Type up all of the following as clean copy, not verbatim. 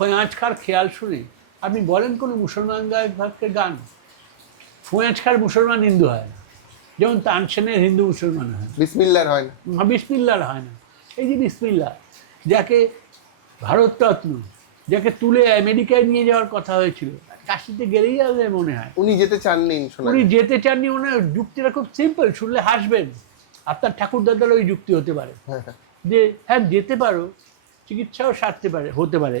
ফোঁয়াজ খার খেয়াল শুনে আপনি বলেন কোনো মুসলমান গায়কের গান, ফোঁয়াজ খার মুসলমান হিন্দু হয় না, যেমন তানসেনের হিন্দু মুসলমান হয় না, বিসমিল্লাহর হয় না, বিসমিল্লার হয় না। এই যে বিসমিল্লা, যাকে ভারতরত্ন, যাকে তুলে আমেরিকায় নিয়ে যাওয়ার কথা হয়েছিল, কাশিতে গেলেই আমাদের মনে হয় উনি যেতে চাননি, উনি যেতে চাননি। ওনার যুক্তিটা খুব সিম্পল, শুনলে হাসবেন। আপনার ঠাকুরদাদার ওই যুক্তি হতে পারে যে হ্যাঁ যেতে পারো, চিকিৎসাও সারতে পারে, হতে পারে,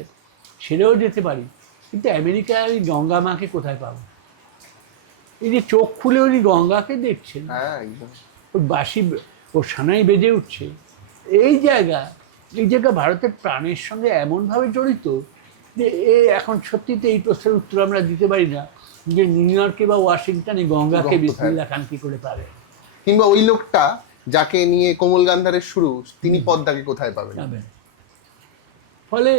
সেরেও যেতে পারি, কিন্তু আমেরিকায় ওই গঙ্গা মাকে কোথায় পাবো? এই যে চোখ খুলে উনি গঙ্গাকে দেখছেন, ওর বাঁশি, ওর সানাই বেজে উঠছে, এই জায়গা ভারতের প্রাণের সঙ্গে এমনভাবে জড়িত যে এখন সত্যিতে এই প্রশ্নের উত্তর আমরা দিতে পারি না যে নিউ ইয়র্কে বা ওয়াশিংটনে গঙ্গাকে বিসমিল্লাহ খান কি করে পারে, কিংবা ওই লোকটা যাকে নিয়ে কোমল গান্ধারের শুরু, তিনি পদ্মাকে কোথায় পাবেন। ফলে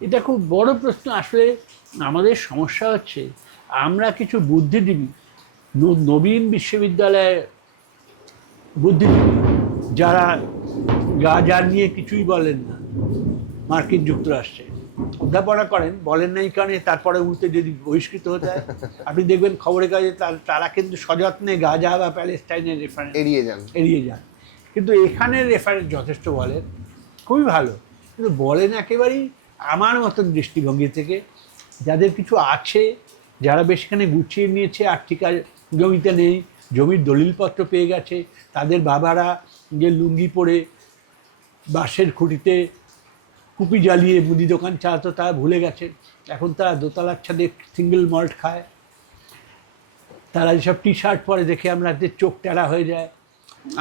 এটা খুব বড় প্রশ্ন। আসলে আমাদের সমস্যা হচ্ছে আমরা কিছু বুদ্ধিজীবী, নবীন বিশ্ববিদ্যালয়ের বুদ্ধিজীবী, যারা গাজার নিয়ে কিছুই বলেন না, মার্কিন যুক্তরাষ্ট্রে অধ্যাপনা করেন, বলেন নাই কারণে তারপরে উঠতে যদি বহিষ্কৃত হতে হয়, আপনি দেখবেন খবরের কাগজে তারা কিন্তু সযত্নে গাজা বা প্যালেস্টাইনের রেফারেন্স এড়িয়ে যান। কিন্তু এখানের রেফারেন্স যথেষ্ট বলেন, খুবই ভালো, কিন্তু বলেন একেবারেই আমার মতন দৃষ্টিভঙ্গি থেকে, যাদের কিছু আছে, যারা বেশিখানে গুছিয়ে নিয়েছে, আর্থিক জমিতে নেই, জমির দলিলপত্র পেয়ে গেছে, তাদের বাবারা যে লুঙ্গি পরে বাঁশের খুঁটিতে কুপি জ্বালিয়ে মুদি দোকান চালাতো তারা ভুলে গেছে, এখন তারা দোতলার ছাদে সিঙ্গেল মল্ট খায়, তারা যেসব টি শার্ট পরে দেখে আমাদের চোখ টেরা হয়ে যায়।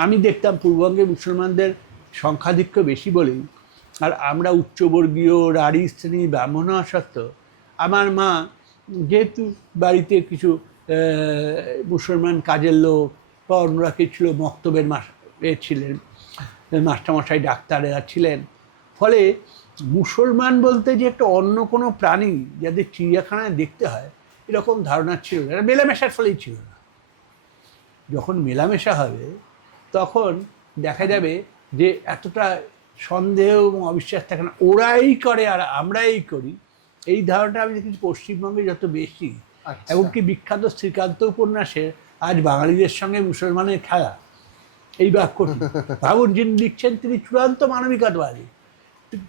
আমি দেখতাম পূর্ববঙ্গে মুসলমানদের সংখ্যাধিক্য বেশি বলেই, আর আমরা উচ্চবর্গীয় রাঢ়ী শ্রেণী ব্রাহ্মণ হওয়া সত্ত্বেও আমার মা যেহেতু বাড়িতে কিছু মুসলমান কাজের লোক বা অন্যরা কে ছিল, মক্তবের ছিলেন, মাস্টারমশাই ডাক্তারেরা ছিলেন, ফলে মুসলমান বলতে যে একটা অন্য কোনো প্রাণী যাদের চিড়িয়াখানায় দেখতে হয় এরকম ধারণা ছিল না, মেলামেশার ফলেই ছিল না। যখন মেলামেশা হবে তখন দেখা যাবে যে এতটা সন্দেহ এবং অবিশ্বাস থাকে না, ওরাই করে আর আমরাই করি, এই ধারণাটা আমি দেখেছি পশ্চিমবঙ্গে যত বেশি। এমনকি বিখ্যাত শ্রীকান্ত উপন্যাসে আজ বাঙালিদের সঙ্গে মুসলমানের খেলা, এই বাক্যটি ভাবুন, যিনি লিখছেন তিনি চূড়ান্ত মানবিকতাবাদী,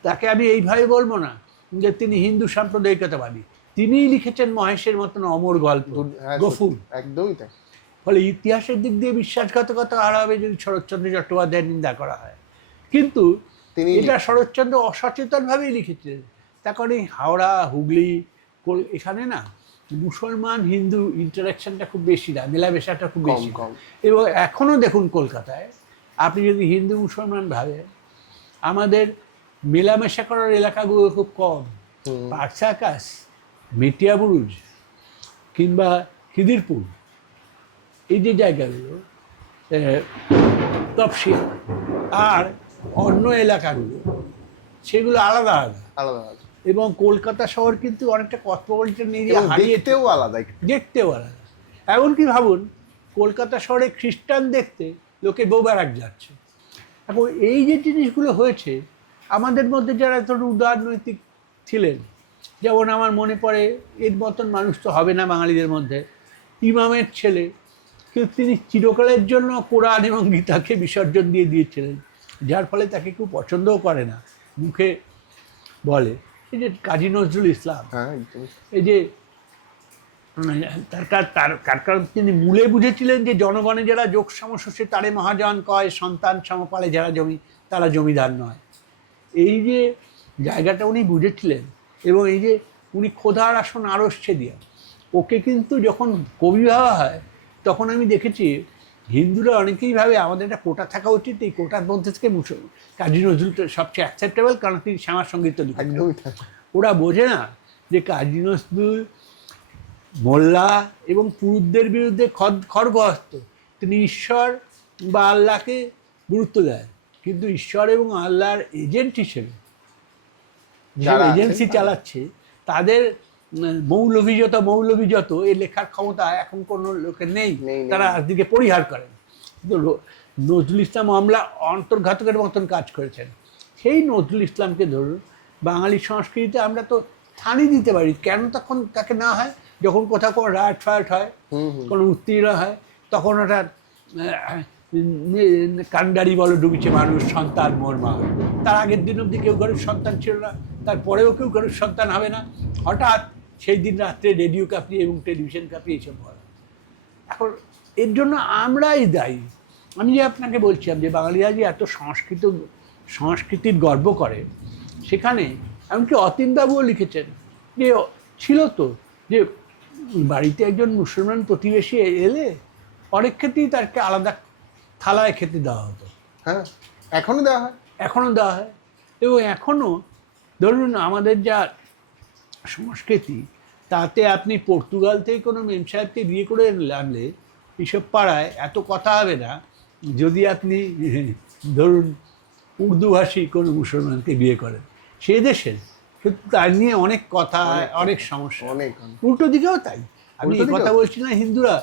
তাকে আমি এইভাবে বলবো না যে তিনি হিন্দু সাম্প্রদায়িকতাবাদী, তিনিই লিখেছেন মহেশের মতন অমর গল্প, গফুর, একদমই তাই। ফলে ইতিহাসের দিক দিয়ে বিশ্বাসঘাতকতা আর হবে যদি শরৎচন্দ্র চট্টোপাধ্যায়ের নিন্দা করা হয়, কিন্তু এটা শরৎচন্দ্র অসচেতনভাবেই লিখেছিলেন। তার কারণে হাওড়া, হুগলি, এখানে না মুসলমান হিন্দু ইন্টারাকশনটা খুব বেশি না, মেলামেশাটা খুব বেশি কম। এবং এখনও দেখুন কলকাতায় আপনি যদি হিন্দু মুসলমান ভাবেন, আমাদের মেলামেশা করার এলাকাগুলো খুব কম। পার্সাকাস, মেটিয়াবুরুজ কিংবা খিদিরপুর, এই যে জায়গাগুলো, তপসিয়া আর অন্য এলাকাগুলো, সেগুলো আলাদা আলাদা। এবং কলকাতা শহর কিন্তু অনেকটা কসমোপলিটন এরিয়া হারিয়ে, দেখতেও আলাদা। এমনকি ভাবুন, কলকাতা শহরে খ্রিস্টান দেখতে লোকে বৌবারাক যাচ্ছে। এখন এই যে জিনিসগুলো হয়েছে, আমাদের মধ্যে যারা ধরুন উদারনৈতিক ছিলেন, যেমন আমার মনে পড়ে, এর মতন মানুষ তো হবে না বাঙালিদের মধ্যে, ইমামের ছেলে, কিন্তু তিনি চিরকালের জন্য কোরআন এবং গীতাকে বিসর্জন দিয়ে দিয়েছিলেন, যার ফলে তাকে কেউ পছন্দও করে না, মুখে বলে। এই যে কাজী নজরুল ইসলাম, এই যে তার কারণ তিনি মূলে বুঝেছিলেন যে জনগণে যারা যোগ সমশস্যে তারে মহাজন কয়, সন্তান সমপালে যারা জমি তারা জমিদার নয়, এই যে জায়গাটা উনি বুঝেছিলেন। এবং এই যে উনি খোদার আসন আরস্যে দিয়া, ওকে কিন্তু যখন কবি ভাবা হয় তখন আমি দেখেছি হিন্দুরা অনেকেই ভাবে আমাদের একটা কোটা থাকা উচিত, এই কোটার মধ্যে থেকে কাজী নজরুলটা সবচেয়ে অ্যাকসেপ্টেবল, কারণ তিনি শ্যামা সঙ্গীত লিখেছেন। ওরা বোঝে না যে কাজী নজরুল মোল্লা এবং পুরুষদের বিরুদ্ধে খড়গহস্ত, তিনি ঈশ্বর বা আল্লাহকে গুরুত্ব দেয়, কিন্তু ঈশ্বর এবং আল্লাহর এজেন্ট হিসেবে যে এজেন্সি চালাচ্ছে তাদের মৌলভী যত এই লেখার ক্ষমতা এখন কোনো লোকের নেই, তারা আজকে পরিহার করেন। কিন্তু নজরুল ইসলাম আমলা অন্তর্ঘাতকের মতন কাজ করেছেন। সেই নজরুল ইসলামকে ধরুন, বাঙালি সংস্কৃতিতে আমরা তো থানি দিতে পারি, কেন তখন তাকে না হয়? যখন কোথাও কোনো রাইট ফায়াট হয়, কোনো উত্তীর্ণ হয়, তখন ওটা কান্ডারি বলে ডুবিছে মানুষ, সন্তান মোর মা। তার আগের দিন অবধি কেউ কারোর সন্তান ছিল না, তারপরেও কেউ কারোর সন্তান হবে না, হঠাৎ সেই দিন রাত্রে রেডিও কাঁপিয়ে এবং টেলিভিশন কাঁপিয়ে এইসব বলা। এখন এর জন্য আমরাই দায়ী। আমি যে আপনাকে বলছিলাম যে বাঙালিরা যে এত সংস্কৃতির গর্ব করে, সেখানে এমনকি অতীনবাবুও লিখেছেন যে ছিল তো যে বাড়িতে একজন মুসলমান প্রতিবেশী এলে অনেক ক্ষেত্রেই তাকে আলাদা থালায় খেতে দেওয়া হতো। হ্যাঁ, এখনো দেওয়া হয়, এখনও দেওয়া হয়। এবং এখনও ধরুন আমাদের যা সংস্কৃতি, তাতে আপনি পর্তুগাল থেকে কোনো মেম সাহেবকে বিয়ে করে আনলে এইসব পাড়ায় এত কথা হবে না, যদি আপনি ধরুন উর্দুভাষী কোনো মুসলমানকে বিয়ে করেন সেই দেশের, কিন্তু তার নিয়ে অনেক কথা, অনেক সমস্যা। অনেক উল্টো দিকেও তাই। আমি উল্টো এই কথা দিকেও? বলছি না হিন্দুরা,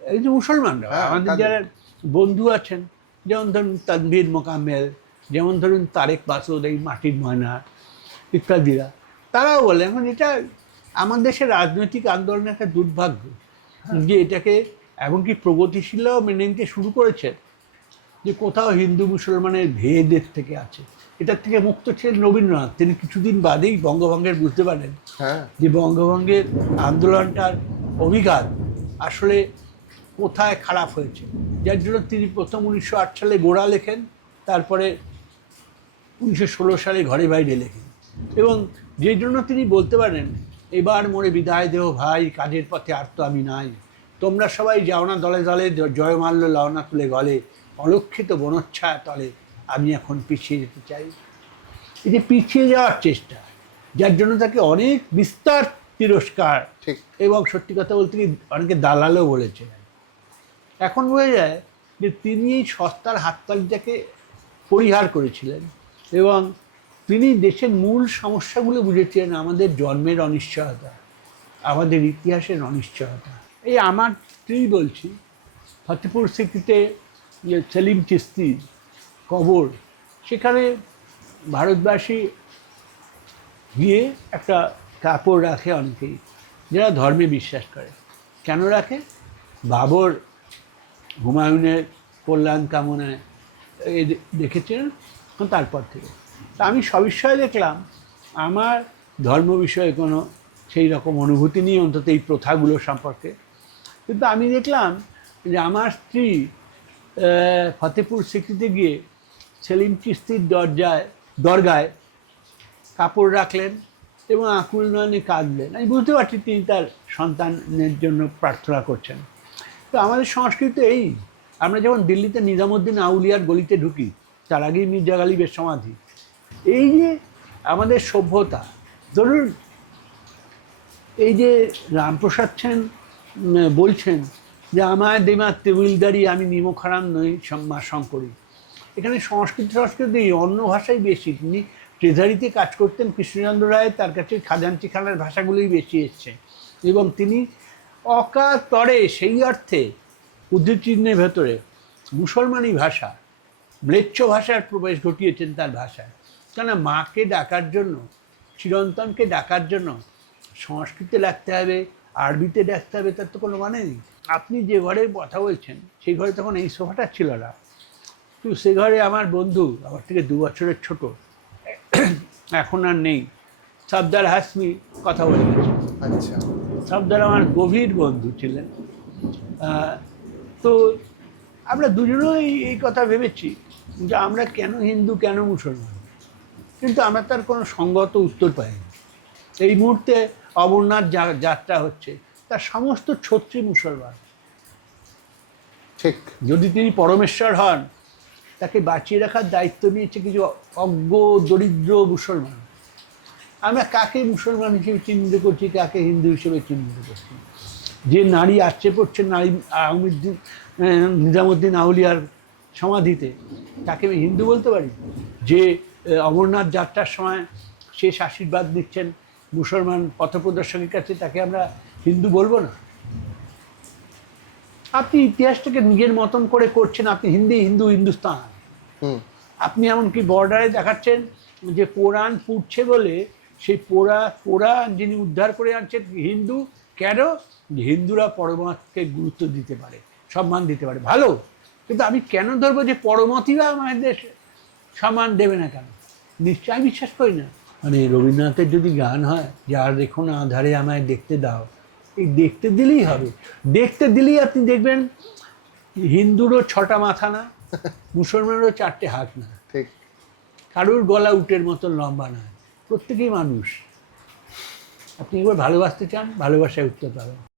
এই যে মুসলমানরা, হ্যাঁ, আমাদের তাদের। যারা বন্ধু আছেন, যেমন ধরুন তানভীর মোকাম্মেল, যেমন ধরুন তারেক মাসুদ, এই মাটির ময়না ইত্যাদিরা, তারাও বলে এখন এটা আমার দেশের রাজনৈতিক আন্দোলনের একটা দুর্ভাগ্য যে এটাকে এমনকি প্রগতিশীলরাও মেনে নিতে শুরু করেছে, যে কোথাও হিন্দু মুসলমানের ভেদের থেকে আছে। এটার থেকে মুক্ত ছিলেন রবীন্দ্রনাথ। তিনি কিছুদিন বাদেই বঙ্গভঙ্গের বুঝতে পারেন হ্যাঁ, যে বঙ্গভঙ্গের আন্দোলনটার অভিঘাত আসলে কোথায় খারাপ হয়েছে, যার জন্য তিনি প্রথম 1908 সালে গোড়া লেখেন, তারপরে 1916 সালে ঘরে বাইরে লেখেন, এবং যেই জন্য তিনি বলতে পারেন এবার মোরে বিদায় দেহ ভাই, কাজের পথে আর তো আমি নাই, তোমরা সবাই যাও না দলে দলে, জয়মাল্য লওনা তুলে গলে, অলক্ষিত বনচ্ছায়া তলে আমি এখন পিছিয়ে যেতে চাই। এই যে পিছিয়ে যাওয়ার চেষ্টা, যার জন্য তাকে অনেক বিস্তার তিরস্কার, ঠিক। এবং সত্যি কথা বলতে কি অনেকে দালালও বলেছে। এখন বোঝা যায় যে তিনি এই সস্তার হাততালিটাকে পরিহার করেছিলেন, এবং তিনি দেশের মূল সমস্যাগুলো বুঝেছিলেন, আমাদের জন্মের অনিশ্চয়তা, আমাদের ইতিহাসের অনিশ্চয়তা। এই আমার স্ত্রী বলছি, ফতেপুর সিক্রিতে যে সেলিম চিশতির কবর, সেখানে ভারতবাসী গিয়ে একটা কাপড় রাখে অনেকেই, যারা ধর্মে বিশ্বাস করে। কেন রাখে? বাবর হুমায়ুনের কল্যাণ কামনায় দেখেছেন তারপর থেকে। তা আমি সবিষয়ে দেখলাম, আমার ধর্ম বিষয়ে কোনো সেই রকম অনুভূতি নেই, অন্তত এই প্রথাগুলো সম্পর্কে। কিন্তু আমি দেখলাম যে আমার স্ত্রী ফতেপুর সিক্রিতে গিয়ে সেলিম চিশতির দরগায় কাপড় রাখলেন এবং আকুল নয়নে কাঁদলেন। আমি বুঝতে পারছি তিনি তার সন্তানের জন্য প্রার্থনা করছেন। তো আমাদের সংস্কৃতি এই, আমরা যেমন দিল্লিতে নিজামুদ্দিন আউলিয়ার গলিতে ঢুকি, তার আগেই মির্জা গালিবের সমাধি। এই যে আমাদের সভ্যতা, ধরুন এই যে রামপ্রসাদ সেন বলছেন যে আমায় দেমা তেবিলদারি, আমি নিমখারাম নই মা শঙ্করী। এখানে সংস্কৃতি অন্য ভাষাই বেশি। তিনি ট্রেজারিতে কাজ করতেন কৃষ্ণচন্দ্র রায়, তার কাছে খাজাঞ্চিখানার ভাষাগুলোই বেশি এসছে, এবং তিনি অকাতরে সেই অর্থে উদ্ধৃতিচিহ্নের ভেতরে মুসলমানি ভাষা, ম্লেচ্ছ ভাষার প্রবেশ ঘটিয়েছেন তার ভাষায়। কেন মাকে ডাকার জন্য, চিরন্তনকে ডাকার জন্য সংস্কৃতে ডাকতে হবে, আরবিতে ডাকতে হবে, তার তো কোনো মানে নেই। আপনি যে ঘরের কথা বলছেন সেই ঘরে তখন এই সোফাটা ছিল না, কিন্তু সে ঘরে আমার বন্ধু, আমার থেকে 2 বছরের ছোট, এখন আর নেই, সফদার হাসমি কথা বলে গেছে। আচ্ছা, সফদার আমার গভীর বন্ধু ছিলেন। তো আমরা দুজনেই এই কথা ভেবেছি যে আমরা কেন হিন্দু, কেন মুসলমান, কিন্তু আমরা তার কোনো সঙ্গত উত্তর পাইনি। এই মুহূর্তে অমরনাথ যাত্রা হচ্ছে, তার সমস্ত ছত্রী মুসলমান। ঠিক। যদি তিনি পরমেশ্বর হন, তাকে বাঁচিয়ে রাখার দায়িত্ব নিয়েছে কিছু অজ্ঞ দরিদ্র মুসলমান। আমরা কাকে মুসলমান হিসেবে চিহ্নিত করছি, কাকে হিন্দু হিসেবে চিহ্নিত করছি? যে নারী আশ্রে পড়ছে নিজামুদ্দিন আউলিয়ার সমাধিতে, তাকে আমি হিন্দু বলতে পারি? যে অমরনাথ যাত্রার সময় শেষ আশীর্বাদ দিচ্ছেন মুসলমান পথপ্রদর্শকের কাছে, তাকে আমরা হিন্দু বলবো না? আপনি ইতিহাসটাকে নিজের মতন করে করছেন, আপনি হিন্দুস্তান। আপনি এমনকি বর্ডারে দেখাচ্ছেন যে কোরআন পুড়ছে বলে সেই পোড়া পোড়া যিনি উদ্ধার করে আনছেন হিন্দু। কেন? হিন্দুরা পরমাত্মাকে গুরুত্ব দিতে পারে, সম্মান দিতে পারে, ভালো। কিন্তু আমি কেন ধরবো যে পরমতিরা আমাদের সম্মান দেবে না কেন? নিশ্চয় আমি বিশ্বাস করি না। মানে রবীন্দ্রনাথের যদি গান হয়, যার রেখো না আধারে আমায় দেখতে দাও, এই দেখতে দিলেই হবে। দেখতে দিলেই আপনি দেখবেন হিন্দুরও 6টা মাথা না, মুসলমানেরও 4টে হাত না, ঠিক। কারুর গলা উটের মতন লম্বা নয়, প্রত্যেকেই মানুষ। আপনি একবার ভালোবাসতে চান, ভালোবাসায় উত্তর পাবেন।